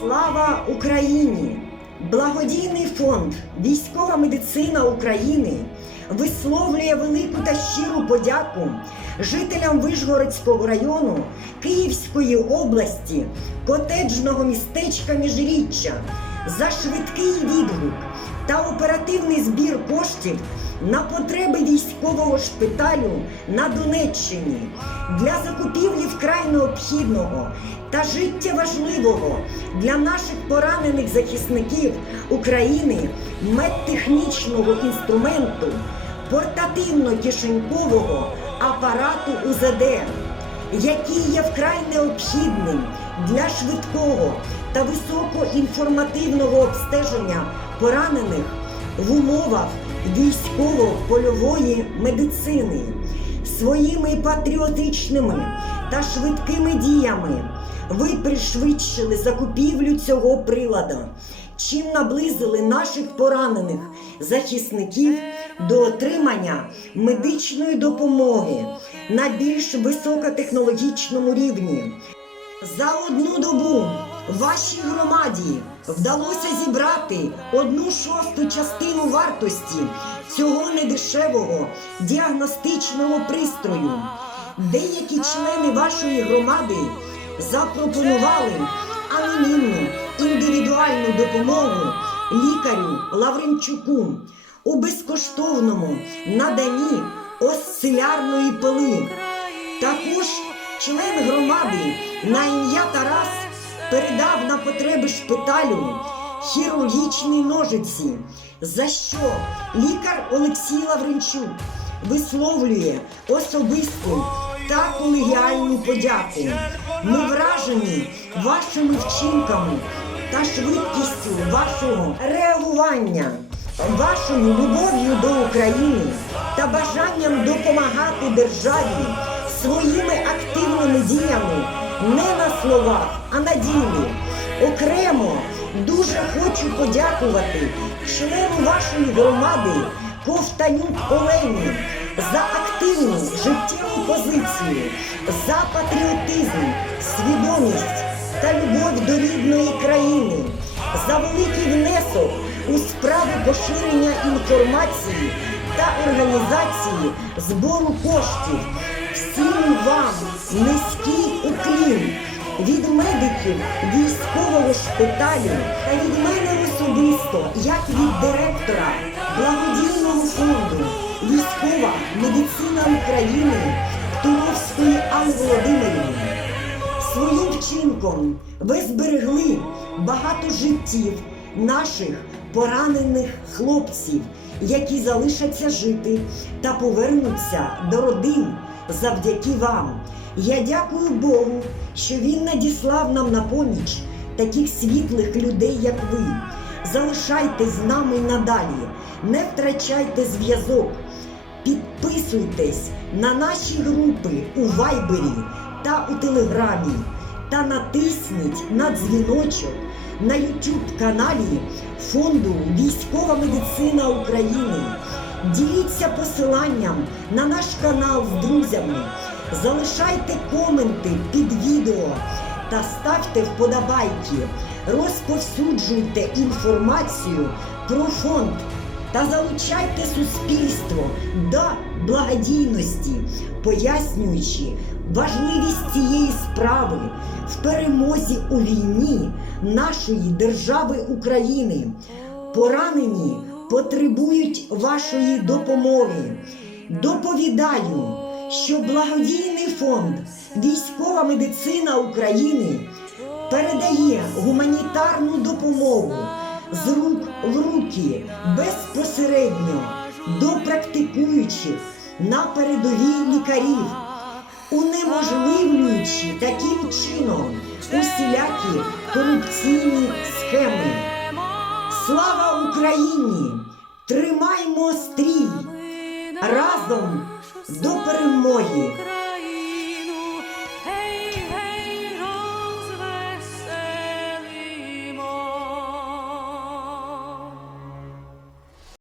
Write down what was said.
Слава Україні! Благодійний фонд Військова медицина України висловлює велику та щиру подяку жителям Вишгородського району Київської області, котеджного містечка Міжріччя за швидкий відгук та оперативний збір коштів на потреби військового шпиталю на Донеччині для закупівлі вкрай необхідного та життя важливого для наших поранених захисників України медтехнічного інструменту портативно-кишенькового апарату УЗД, який є вкрай необхідним для швидкого та високоінформативного обстеження поранених в умовах військово-польової медицини. Своїми патріотичними та швидкими діями ви пришвидшили закупівлю цього прилада, чим наблизили наших поранених захисників до отримання медичної допомоги на більш високотехнологічному рівні. За одну добу вашій громаді вдалося зібрати одну шосту частину вартості цього недешевого діагностичного пристрою. Деякі члени вашої громади запропонували анонімну індивідуальну допомогу лікарю Лавренчуку у безкоштовному наданні осцилярної пили. Також член громади на ім'я Тарас передав на потреби шпиталю хірургічні ножиці, за що лікар Олексій Лавренчук висловлює особисту та колегіальну подяку. Ми вражені вашими вчинками та швидкістю вашого реагування, вашою любов'ю до України та бажанням допомагати державі своїми активними діями не на словах, а на ділі. Окремо дуже хочу подякувати члену вашої громади Ковтанюк Олені за активну життєву позицію, за патріотизм, свідомість та любов до рідної країни, за великий внесок у справу поширення інформації та організації збору коштів. Всім вам низький уклін від медиків військового шпиталю та від мене особисто, як від директора медицина України Туровської Анни Володимирівни. Своїм вчинком ви зберегли багато життів наших поранених хлопців, які залишаться жити та повернуться до родин завдяки вам. Я дякую Богу, що Він надіслав нам на поміч таких світлих людей, як ви. Залишайтесь з нами надалі, не втрачайте зв'язок. Підписуйтесь на наші групи у Вайбері та у Телеграмі та натисніть на дзвіночок на YouTube каналі Фонду Військова медицина України. Діліться посиланням на наш канал з друзями, залишайте коменти під відео та ставте вподобайки, розповсюджуйте інформацію про фонд та залучайте суспільство до благодійності, пояснюючи важливість цієї справи в перемозі у війні нашої держави України. Поранені потребують вашої допомоги. Доповідаю, що благодійний фонд Військова медицина України передає гуманітарну допомогу з рук в руки безпосередньо до практикуючих на передовій лікарів, унеможливлюючи таким чином усілякі корупційні схеми. Слава Україні! Тримаймо стрій! Разом до перемоги!